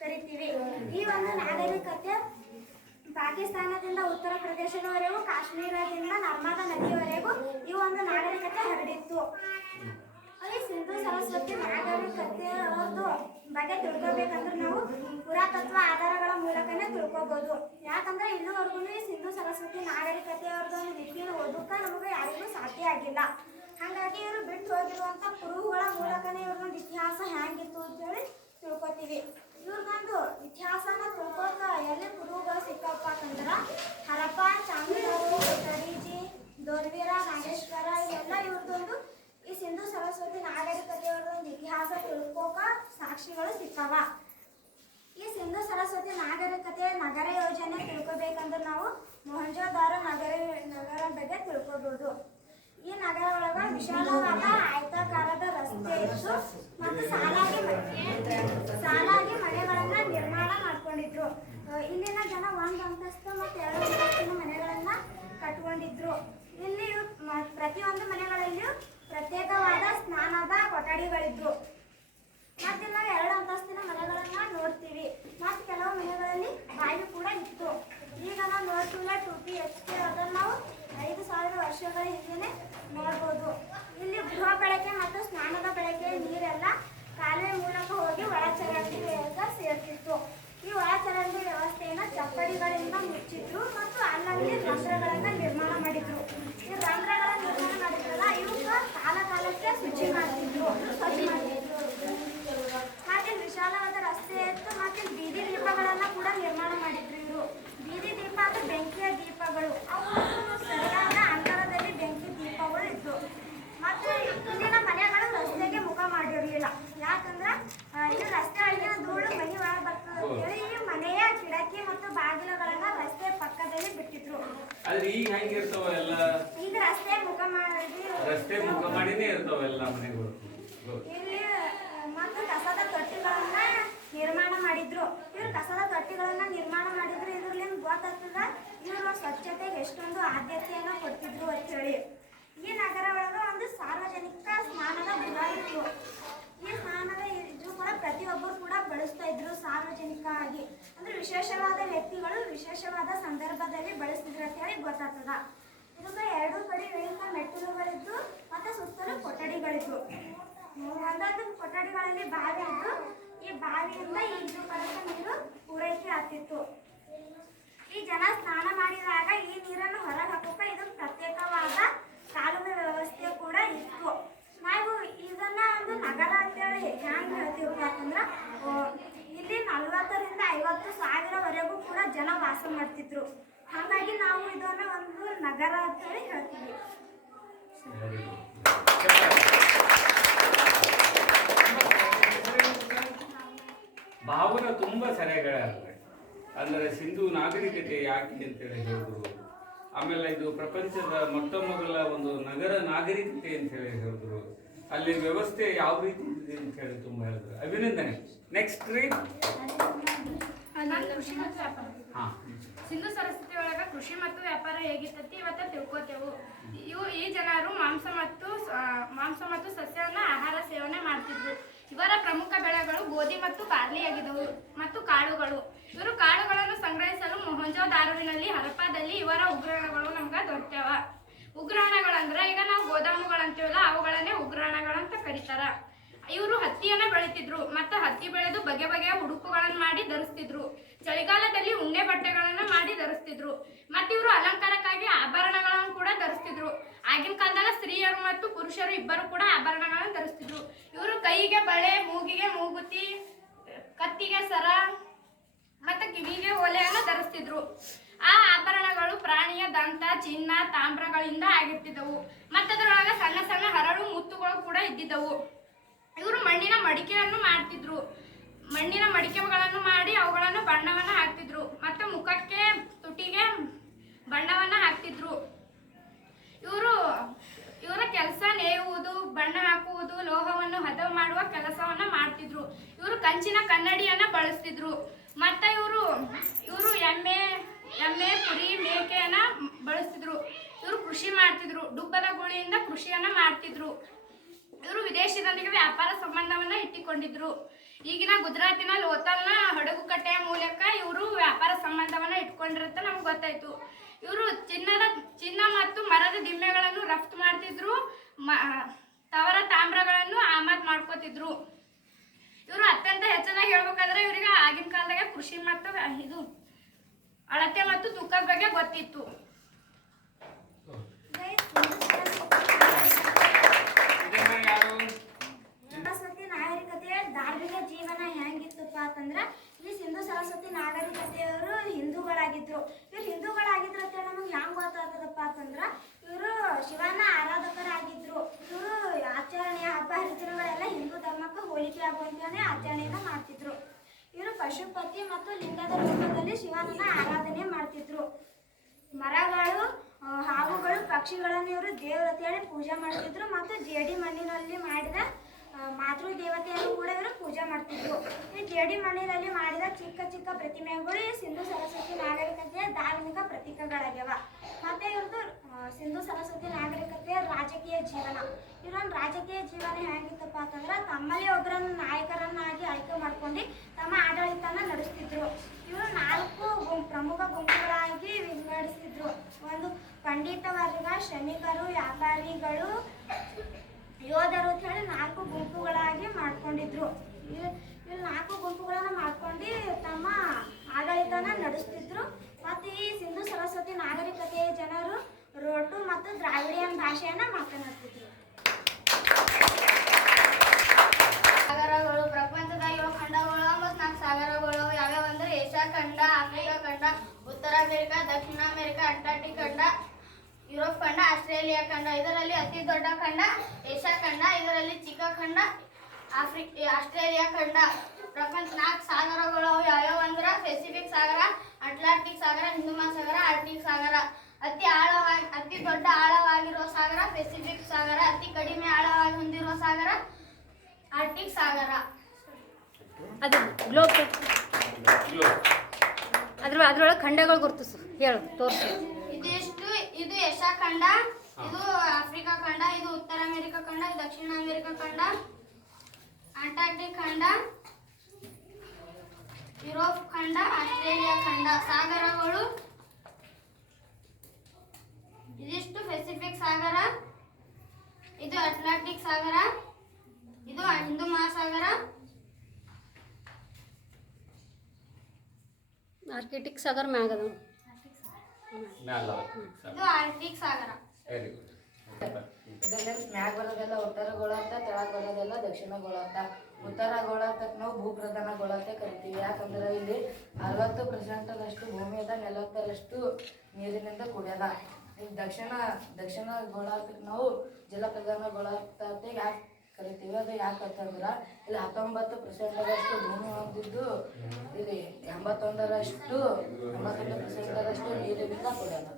ಕರಿತೀವಿ. ಈ ಒಂದು ನಾಗರಿಕತೆ ಪಾಕಿಸ್ತಾನದಿಂದ ಉತ್ತರ ಪ್ರದೇಶದವರೆಗೂ ಕಾಶ್ಮೀರದಿಂದ ನರ್ಮದಾ ನದಿಯವರೆಗೂ ಈ ಒಂದು ನಾಗರಿಕತೆ ಹರಡಿತ್ತು. ಈ ಸಿಂಧು ಕಥೆ ಅವ್ರದ್ದು ಬಗ್ಗೆ ತಿಳ್ಕೊಬೇಕಂದ್ರೆ ನಾವು ಪುರಾತತ್ವ ಆಧಾರಗಳ ಮೂಲಕನೇ ತಿಳ್ಕೊಬೋದು. ಯಾಕಂದ್ರೆ ಇಲ್ಲಿವರೆಗೂ ಸಿಂಧು ಸರಸ್ವತಿ ನಾಗರಿಕತೆಯವ್ರದ್ದು ಒಂದು ಲಿಪಿನ ಓದೋಕೆ ನಮಗೆ ಯಾರಿಗೂ ಸಾಧ್ಯ ಆಗಿಲ್ಲ. ಹಾಗಾಗಿ ಇವರು ಬಿಟ್ಟು ಹೋಗಿರುವಂಥ ಕುರುಹುಗಳ ಮೂಲಕನೇ ಇವ್ರದೊಂದು ಇತಿಹಾಸ ಹ್ಯಾಂಗಿತ್ತು ಅಂತೇಳಿ ತಿಳ್ಕೊತೀವಿ. ಇವ್ರದೊಂದು ಇತಿಹಾಸನ ತಿಳ್ಕೊಕ ಎಲ್ಲಿ ಕುರುಹುಗಳು ಸಿಕ್ಕಪ್ಪ ಅಂತಂದ್ರೆ ಹರಪ್ಪ ಚಾಮರಾಜ ಕಡೀಜಿ ದೊರ್ವೀರ, ನಾಗೇಶ್ವರ, ಇವೆಲ್ಲ ಇವ್ರದೊಂದು ಈ ಸಿಂಧು ಸರಸ್ವತಿ ಇತಿಹಾಸ ತಿಳ್ಕೋಕ ಸಾಕ್ಷಿಗಳು ಸಿಕ್ಕವ. ಈ ಸಿಂಧು ಸರಸ್ವತಿ ನಾಗರಿಕತೆ ನಗರ ಯೋಜನೆ ತಿಳ್ಕೊಬೇಕಂದ್ರೆ ನಾವು ಮೊಹಂಜೋದಾರ ನಗರ ನಗರ ಬಗ್ಗೆ ತಿಳ್ಕೊಬಹುದು ಈ ನಗರ ಒಳಗ ವಿಶಾಲವಾದ ಆಯತಾಕಾರದ ರಸ್ತೆ ಇತ್ತು ಮತ್ತು ಸಾಲಾಗಿ ಸಾಲಾಗಿ ಮನೆಗಳನ್ನ ನಿರ್ಮಾಣ ಮಾಡ್ಕೊಂಡಿದ್ರು. ಇಲ್ಲಿನ ಜನ ಒಂದು ಅಂತಸ್ತು ಮತ್ತು ಎರಡು ಮನೆಗಳನ್ನ ಕಟ್ಕೊಂಡಿದ್ರು. ಇಲ್ಲಿ ಪ್ರತಿಯೊಂದು ಮನೆಗಳಲ್ಲಿಯೂ ಪ್ರತ್ಯೇಕವಾದ ಸ್ನಾನದ ಕೊಠಡಿಗಳಿದ್ವು ಮತ್ತೆ ನಾವು ಎರಡು ಅಂತಸ್ತಿನ ಮನೆಗಳನ್ನ ನೋಡ್ತೀವಿ ಮತ್ತೆ ಕೆಲವು ಮನೆಗಳಲ್ಲಿ ಬಾವಿ ಕೂಡ ಇತ್ತು ಈಗ ನಾವು ನೋಡ್ತೀವಿ ಟು ಪಿ ಎಚ್ ಕೆ ಅದನ್ನು ನಾವು ಐದು ಸಾವಿರ ವರ್ಷಗಳ ಹಿಂದೆನೆ ನೋಡ್ಬೋದು ಇಲ್ಲಿ ಗೃಹ ಬಳಕೆ ಮತ್ತು ಸ್ನಾನದ ಬಳಕೆ ನೀರೆಲ್ಲ ಕಾಲುವೆ ಮೂಲಕ ಹೋಗಿ ಒಳಚರಂಡಿಗೆ ಸೇರ್ತಿತ್ತು ಈ ಒಳಚರಂಡಿ ವ್ಯವಸ್ಥೆಯನ್ನು ಚಪ್ಪಡಿಗಳಿಂದ ಮುಚ್ಚಿದ್ರು ಮತ್ತು ಅಲ್ಲಲ್ಲಿ ರಂಧ್ರಗಳನ್ನ ನಿರ್ಮಾಣ ಮಾಡಿದ್ರು ಈ ರಂಧ್ರಗಳ ನಿರ್ಮಾಣ ಮಾಡಿದ್ರಲ್ಲ ಇವಕ್ಕ ಕಾಲ ಕಾಲಕ್ಕೆ ಶುಚಿ ಮಾಡ್ತಿದ್ರು ಸ್ವಚ್ಛ ಮಾಡ್ತಿದ್ರು ಮತ್ತೆ ವಿಶಾಲವಾದ ರಸ್ತೆ ಇತ್ತು ಮತ್ತೆ ಬೀದಿ ದೀಪಗಳನ್ನ ಕೂಡ ನಿರ್ಮಾಣ ಮಾಡಿದ್ರು ಇವರು ಬೀದಿ ದೀಪ ಅಂದ್ರೆ ಬೆಂಕಿಯ ದೀಪಗಳು ಅವು ಸರಿಯಾದ ಅಂತರದಲ್ಲಿ ಬೆಂಕಿ ದೀಪಗಳು ಇತ್ತು ಮತ್ತೆ ಇಲ್ಲಿನ ಮನೆಗಳು ರಸ್ತೆಗೆ ಮುಖ ಮಾಡಿರಲಿಲ್ಲ ಯಾಕಂದ್ರೆ ಆ, ಈ ರಸ್ತೆ ಒಳಗಿನ ಧೂಳು ಮನೆ ಈ ಮನೆಯ ಕಿಡಕಿ ಮತ್ತು ಬಾಗಿಲುಗಳನ್ನ ರಸ್ತೆ ಪಕ್ಕದಲ್ಲಿ ಬಿಟ್ಟಿದ್ರು. ಆದ್ರೆ ಈಗ ಹೆಂಗಿರ್ತಾವ ಎಲ್ಲ? ಈಗ ರಸ್ತೆ ಮುಖ ಮಾಡಿ ರಸ್ತೆ ಮುಖ ಮಾಡಿನೇ ಇರ್ತಾವ ಎಲ್ಲ ಮನೆಗಳು. ಇಲ್ಲಿ ಮತ್ತು ಕಸದ ತೊಟ್ಟಿಗಳನ್ನ ನಿರ್ಮಾಣ ಮಾಡಿದ್ರು. ಇವ್ರು ಕಸದ ತೊಟ್ಟಿಗಳನ್ನ ನಿರ್ಮಾಣ ಮಾಡಿದ್ರು ಇದ್ರಲ್ಲಿಂದ ಗೊತ್ತಾಗ್ತದ? ಇವರು ಸ್ವಚ್ಛತೆಗೆ ಎಷ್ಟೊಂದು ಆದ್ಯತೆಯನ್ನ ಕೊಡ್ತಿದ್ರು ಅಂತ ಹೇಳಿ. ಈ ನಗರ ಒಳಗ ಒಂದು ಸಾರ್ವಜನಿಕ ಸ್ನಾನದ ಗೃಹ ಇತ್ತು. ಈ ಸ್ನಾನದ ಪ್ರತಿಯೊಬ್ಬರು ಕೂಡ ಬಳಸ್ತಾ ಇದ್ರು ಸಾರ್ವಜನಿಕ ಆಗಿ. ಅಂದ್ರೆ ವಿಶೇಷವಾದ ವ್ಯಕ್ತಿಗಳು ವಿಶೇಷವಾದ ಸಂದರ್ಭದಲ್ಲಿ ಬಳಸ್ತಿದ್ರು ಅಂತ ಹೇಳಿ ಗೊತ್ತಾಗ್ತದ. ಇದಕ್ಕೆ ಎರಡು ಕಡೆ ಇಳಿಕ ಮೆಟ್ಟಿಲುಗಳಿದ್ದು ಮತ್ತೆ ಸುತ್ತಲೂ ಕೊಠಡಿಗಳಿದ್ವು ಒಂದೊಂದು ಕೊಠಡಿಗಳಲ್ಲಿ ಬಾವಿ ಇದ್ದು, ಈ ಬಾವಿಯಿಂದ ಈ ನೀರು ಪೂರೈಕೆ ಆಗ್ತಿತ್ತು ಈ ಜನ ಸ್ನಾನ ಮಾಡಿದಾಗ ಈ ನೀರನ್ನು ಹೊರಗೆ ಹಾಕೋಕೆ ಇದು ಪ್ರತ್ಯೇಕವಾದ ಕಾಲುವೆ ವ್ಯವಸ್ಥೆ ಕೂಡ ಇತ್ತು ನಾವು ಇದನ್ನ ಒಂದು ನಗರ ಅಂತೇಳಿ ಹ್ಯಾಂಗ್ ಹೇಳ್ತೀವಿ ಯಾಕಂದ್ರೆ ಆ, ಇಲ್ಲಿ ನಲ್ವತ್ತರಿಂದ ಐವತ್ತು ಸಾವಿರವರೆಗೂ ಕೂಡ ಜನ ವಾಸ ಮಾಡ್ತಿದ್ರು ಹಾಗಾಗಿ ನಾವು ಇದನ್ನ ಒಂದು ನಗರ ಅಂತೇಳಿ ಹೇಳ್ತೀವಿ. ಭಾವನ ತುಂಬಾ ಸರಿಯಾಗಿ ಅಂದರೆ ಸಿಂಧು ನಾಗರಿಕತೆ ಯಾಕೆ ಅಂತೇಳಿ ಹೇಳಿದ್ರು ಆಮೇಲೆ ಇದು ಪ್ರಪಂಚದ ಮೊಟ್ಟ ಮೊದಲ ಒಂದು ನಗರ ನಾಗರಿಕತೆ ಅಂತ ಹೇಳಿ ಹೇಳಿದ್ರು ಅಲ್ಲಿ ವ್ಯವಸ್ಥೆ ಯಾವ ರೀತಿ ಇದೆ ಅಂತ ಹೇಳಿ ತುಂಬಾ ಹೇಳಿದ್ರು ಅಭಿನಂದನೆ. ನೆಕ್ಸ್ಟ್ ರೀ. ಹಾಂ. ಸಿಂಧು ಸರಸ್ವತಿ ಕೃಷಿ ಮತ್ತು ವ್ಯಾಪಾರ ಹೇಗಿರ್ತತಿ ಇವತ್ತು ತಿಳ್ಕೊತೇವು. ಇವು ಈ ಜನರು ಮಾಂಸ ಮತ್ತು ಮಾಂಸ ಮತ್ತು ಸಸ್ಯವನ್ನ ಆಹಾರ ಸೇವನೆ ಮಾಡ್ತಿದ್ರು. ಇವರ ಪ್ರಮುಖ ಬೆಳೆಗಳು ಗೋಧಿ ಮತ್ತು ಬಾರ್ಲಿ ಆಗಿದವು ಮತ್ತು ಕಾಳುಗಳು. ಇವರು ಕಾಳುಗಳನ್ನು ಸಂಗ್ರಹಿಸಲು ಮೊಹಂಜೋ ದಾರುವಿನಲ್ಲಿ ಹರಪ್ಪದಲ್ಲಿ ಇವರ ಉಗ್ರಾಣಗಳು ನಮ್ಗೆ ದೊರೆತವ ಉಗ್ರಾಣಗಳಂದ್ರೆ ಈಗ ನಾವು ಗೋದಾಮುಗಳಂತೀವಲ್ಲ, ಅವುಗಳನ್ನೇ ಉಗ್ರಾಣಗಳಂತ ಕರೀತಾರ. ಇವರು ಹತ್ತಿಯನ್ನ ಬೆಳೆತಿದ್ರು, ಮತ್ತೆ ಹತ್ತಿ ಬೆಳೆದು ಬಗೆ ಬಗೆಯ ಉಡುಪುಗಳನ್ನು ಮಾಡಿ ಧರಿಸ್ತಿದ್ರು. ಚಳಿಗಾಲದಲ್ಲಿ ಉಣ್ಣೆ ಬಟ್ಟೆಗಳನ್ನು ಮಾಡಿ ಧರಿಸ್ತಿದ್ರು. ಮತ್ತೆ ಇವರು ಅಲಂಕಾರಕ್ಕಾಗಿ ಆಭರಣಗಳನ್ನು ಕೂಡ ಧರಿಸ್ತಿದ್ರು. ಆಗಿನ ಕಾಲದಾಗ ಸ್ತ್ರೀಯರು ಮತ್ತು ಪುರುಷರು ಇಬ್ಬರು ಕೂಡ ಆಭರಣಗಳನ್ನು ಧರಿಸ್ತಿದ್ರು. ಇವರು ಕೈಗೆ ಬಳೆ, ಮೂಗಿಗೆ ಮೂಗುತಿ, ಕತ್ತಿಗೆ ಸರ, ಮತ್ತೆ ಕಿವಿಗೆ ಓಲೆಯನ್ನು ಧರಿಸ್ತಿದ್ರು. ಆ ಆಭರಣಗಳು ಪ್ರಾಣಿಯ ದಂತ, ಚಿನ್ನ, ತಾಮ್ರಗಳಿಂದ ಆಗಿರ್ತಿದ್ದವು. ಮತ್ತೆ ಅದರೊಳಗೆ ಸಣ್ಣ ಸಣ್ಣ ಹರಳು ಮುತ್ತುಗಳು ಕೂಡ ಇದ್ದಿದ್ದವು. ಮಡಿಕೆಯನ್ನು ಮಾಡ್ತಿದ್ರು. ಮಣ್ಣಿನ ಮಡಿಕೆಗಳನ್ನು ಮಾಡಿ ಅವುಗಳನ್ನು ಬಣ್ಣವನ್ನು ಹಾಕ್ತಿದ್ರು. ಮತ್ತು ಮುಖಕ್ಕೆ, ತುಟಿಗೆ ಬಣ್ಣವನ್ನ ಹಾಕ್ತಿದ್ರು. ಇವರು, ಇವರ ಕೆಲಸ ನೇಯುವುದು, ಬಣ್ಣ ಹಾಕುವುದು, ಲೋಹವನ್ನು ಹದ ಮಾಡುವ ಕೆಲಸವನ್ನು ಮಾಡ್ತಿದ್ರು. ಇವರು ಕಂಚಿನ ಕನ್ನಡಿಯನ್ನ ಬಳಸ್ತಿದ್ರು. ಮತ್ತೆ ಇವರು ಇವರು ಎಮ್ಮೆ ಎಮ್ಮೆ, ಕುರಿ, ಮೇಕೆಯನ್ನು ಬಳಸ್ತಿದ್ರು. ಇವರು ಕೃಷಿ ಮಾಡ್ತಿದ್ರು. ಡುಬ್ಬದ ಗುಳಿಯಿಂದ ಕೃಷಿಯನ್ನ ಮಾಡ್ತಿದ್ರು. ವಿದೇಶದೊಂದಿಗೆ ವ್ಯಾಪಾರ ಸಂಬಂಧವನ್ನ ಇಟ್ಟುಕೊಂಡಿದ್ರು. ಈಗಿನ ಗುಜರಾತಿನ ಲೋತಲ್ನ ಹಡಗುಕಟ್ಟೆಯ ಮೂಲಕ ಇವರು ವ್ಯಾಪಾರ ಸಂಬಂಧವನ್ನ ಇಟ್ಕೊಂಡಿರುತ್ತ ನಮ್ಗೆ ಗೊತ್ತಾಯ್ತು. ಇವರು ಚಿನ್ನದ, ಚಿನ್ನ ಮತ್ತು ಮರದ ದಿಮ್ಮೆಗಳನ್ನು ರಫ್ತು ಮಾಡ್ತಿದ್ರು ತವರ ತಾಮ್ರಗಳನ್ನು ಆಮದು ಮಾಡ್ಕೋತಿದ್ರು. ಇವರು ಅತ್ಯಂತ ಹೆಚ್ಚದಾಗಿ ಹೇಳ್ಬೇಕಂದ್ರೆ ಇವರಿಗೆ ಆಗಿನ ಕಾಲದಾಗ ಕೃಷಿ ಮತ್ತು ಇದು ಅಳತೆ ಮತ್ತು ತೂಕದ ಬಗ್ಗೆ ಗೊತ್ತಿತ್ತು. ಯಾರು ಸರಸ್ವತಿ ನಾಗರಿಕತೆಯ ಧಾರ್ಮಿಕ ಜೀವನ ಹೆಂಗಿತ್ತಪ್ಪ ಅಂತಂದ್ರ, ಈ ಸಿಂಧು ಸರಸ್ವತಿ ನಾಗರಿಕತೆಯವರು ಹಿಂದೂಗಳಾಗಿದ್ರು. ಇವ್ರು ಹಿಂದೂಗಳಾಗಿದ್ರು ಅಂತ ನಮಗೆ ಹೆಂಗ್ ಗೊತ್ತಾಗ್ತದಪ್ಪ ಅಂತಂದ್ರ, ಇವರು ಶಿವನ ಆರಾಧಕರಾಗಿದ್ರು. ಇವರು ಆಚರಣೆಯ ಹಬ್ಬ, ಹರಿದಿನಗಳೆಲ್ಲ ಹಿಂದೂ ಧರ್ಮಕ್ಕೆ ಹೋಲಿಕೆ ಆಗುವಂತೆಯೇ ಆಚರಣೆಯನ್ನ ಮಾಡ್ತಿದ್ರು. ಇವರು ಪಶುಪತಿ ಮತ್ತು ಲಿಂಗದ ರೂಪದಲ್ಲಿ ಶಿವನ ಆರಾಧನೆ ಮಾಡ್ತಿದ್ರು. ಮರಗಳು ಹಾವುಗಳು, ಪಕ್ಷಿಗಳನ್ನು ಇವರು ದೇವತೆಯಲ್ಲಿ ಪೂಜೆ ಮಾಡ್ತಿದ್ರು. ಮತ್ತು ಜೇಡಿ ಮಣ್ಣಿನಲ್ಲಿ ಮಾಡಿದ ಮಾತೃ ದೇವತೆಯನ್ನು ಕೂಡ ಇವರು ಪೂಜೆ ಮಾಡ್ತಿದ್ರು. ಜೇಡಿ ಮಣ್ಣಿನಲ್ಲಿ ಮಾಡಿದ ಚಿಕ್ಕ ಚಿಕ್ಕ ಪ್ರತಿಮೆಗಳು ಸಿಂಧು ಸರಸ್ವತಿ ನಾಗರಿಕತೆಯ ಧಾರ್ಮಿಕ ಪ್ರತೀಕಗಳಾಗ್ಯವ. ಮತ್ತೆ ಇವ್ರದ್ದು ಸಿಂಧು ಸರಸ್ವತಿ ನಾಗರಿಕತೆಯ ರಾಜಕೀಯ ಜೀವನ. ಇವರೊಂದು ರಾಜಕೀಯ ಜೀವನ ಹೇಗಿತ್ತಪ್ಪ ಅಂತಂದ್ರೆ ತಮ್ಮಲ್ಲಿ ಒಬ್ಬರನ್ನು ನಾಯಕರನ್ನಾಗಿ ಆಯ್ಕೆ ಮಾಡ್ಕೊಂಡು ತಮ್ಮ ಆಡಳಿತನ ನಡೆಸ್ತಿದ್ರು. ಇವರು ನಾಲ್ಕು ಪ್ರಮುಖ ಗುಂಪುಗಳಾಗಿ ವಿಂಗಡಿಸಿದ್ರು ಒಂದು ಪಂಡಿತ ವರ್ಗ ಶ್ರಮಿಕರು ವ್ಯಾಪಾರಿಗಳು, ಯೋಧರು ಅಂತ ಹೇಳಿ ನಾಲ್ಕು ಗುಂಪುಗಳಾಗಿ ಮಾಡ್ಕೊಂಡಿದ್ರು. ನಾಲ್ಕು ಗುಂಪುಗಳನ್ನ ಮಾಡ್ಕೊಂಡು ತಮ್ಮ ಆಡಳಿತನ ನಡೆಸ್ತಿದ್ರು. ಮತ್ತು ಈ ಸಿಂಧು ಸರಸ್ವತಿ ನಾಗರಿಕತೆಯ ಜನರು ರೋಟು ಮತ್ತು ದ್ರಾವಿಡಿಯನ್ ಭಾಷೆಯನ್ನು ಮಾತನಾಡ್ತಿದ್ರು. ಸಾಗರಗಳು, ಪ್ರಪಂಚದ ಏಳು ಖಂಡಗಳು ಮತ್ತು ನಾಲ್ಕು ಸಾಗರಗಳು, ಯಾವ್ಯಾವ ಅಂದ್ರೆ ಏಷ್ಯಾ ಖಂಡ, ಆಫ್ರಿಕಾ ಖಂಡ, ಉತ್ತರ ಅಮೆರಿಕ, ದಕ್ಷಿಣ ಅಮೆರಿಕ, ಅಂಟಾರ್ಟಿಕ್ ಖಂಡ, ಯುರೋಪ್ ಖಂಡ, ಆಸ್ಟ್ರೇಲಿಯಾ ಖಂಡ, ಇದರಲ್ಲಿ ಅತಿ ದೊಡ್ಡ ಖಂಡ ಏಷ್ಯಾ ಖಂಡ, ಇದರಲ್ಲಿ ಚಿಕ್ಕ ಖಂಡ ಆಫ್ರಿಕ್ ಆಸ್ಟ್ರೇಲಿಯಾ ಖಂಡ. ಪ್ರಪಂಚ ನಾಲ್ಕು ಸಾಗರಗಳು ಅವು. ಯಾವ್ಯಾವ ಅಂದ್ರೆ? ಪೆಸಿಫಿಕ್ ಸಾಗರ ಅಟ್ಲಾಂಟಿಕ್ ಸಾಗರ ಹಿಂದೂ ಮಹಾಸಾಗರ ಆರ್ಟಿಕ್ ಸಾಗರ. ಅತಿ ಆಳವಾಗಿ ಅತಿ ದೊಡ್ಡ ಆಳವಾಗಿರುವ ಸಾಗರ ಪೆಸಿಫಿಕ್ ಸಾಗರ. ಅತಿ ಕಡಿಮೆ ಆಳವಾಗಿ ಹೊಂದಿರುವ ಸಾಗರ ಆರ್ಟಿಕ್ ಸಾಗರ. ಅದು ಗ್ಲೋಬ್ ಗ್ಲೋಬ್. ಅದ್ರ ಅದ್ರೊಳಗೆ ಖಂಡಗಳು ಗುರುತಿಸು. ಹೇಳು ತೋರಿಸು. ಇದಿಷ್ಟು ಇದು ಏಷ್ಯಾ ಖಂಡ ಇದು ಆಫ್ರಿಕಾ ಖಂಡ ಇದು ಉತ್ತರ ಅಮೆರಿಕಾ ಖಂಡ ಇದು ದಕ್ಷಿಣ ಅಮೆರಿಕಾ ಖಂಡ. ಅಂಟಾರ್ಟಿಕ್ ಖಂಡ ಯುರೋಪ್ ಖಂಡ ಆಸ್ಟ್ರೇಲಿಯಾ ಖಂಡ. ಸಾಗರಗಳು ಇದಿಷ್ಟು ಪೆಸಿಫಿಕ್ ಸಾಗರ ಇದು ಅಟ್ಲಾಂಟಿಕ್ ಸಾಗರ ಇದು ಹಿಂದೂ ಮಹಾಸಾಗರ. ಆರ್ಕಿಟಿಕ್ ಸಾಗರ ಮ್ಯಾಗದ ಇದು ಆರ್ಟಿಕ್ ಸಾಗರ. ಮ್ಯಾಗ ಬರೋದೆಲ್ಲ ಉತ್ತರ ಗೋಳಾರ್ಧ ತೆಳಗ ಬರೋದೆಲ್ಲ ದಕ್ಷಿಣ ಗೋಳಾರ್ಧ ಉತ್ತರ ನಾವು ಭೂಪ್ರಧಾನ ಕರಿತೀವಿ. ಯಾಕಂದ್ರೆ ಇಲ್ಲಿ ಅರವತ್ತು ಪರ್ಸೆಂಟದಷ್ಟು ಭೂಮಿಯದ ನಲವತ್ತರಷ್ಟು ನೀರಿನಿಂದ ಕೂಡ್ಯದ. ಈಗ ದಕ್ಷಿಣ ದಕ್ಷಿಣ ಗೋಳಾರ್ಧಕ್ಕೆ ನಾವು ಜಲಪ್ರಧಾನ ಗೋಳಾರ್ಧ ಯಾಕೆ ಕರಿತೀವಿ? ಅದು ಯಾಕೆ ಅಂತಂದ್ರೆ ಇಲ್ಲಿ ಹತ್ತೊಂಬತ್ತು ಪರ್ಸೆಂಟದಷ್ಟು ಭೂಮಿ ಹೊಂದಿದ್ದು ಇಲ್ಲಿ ಎಂಬತ್ತೊಂದರಷ್ಟು, ಎಂಬತ್ತೊಂದು ಪರ್ಸೆಂಟದಷ್ಟು ನೀರಿನಿಂದ ಕೂಡ್ಯದ.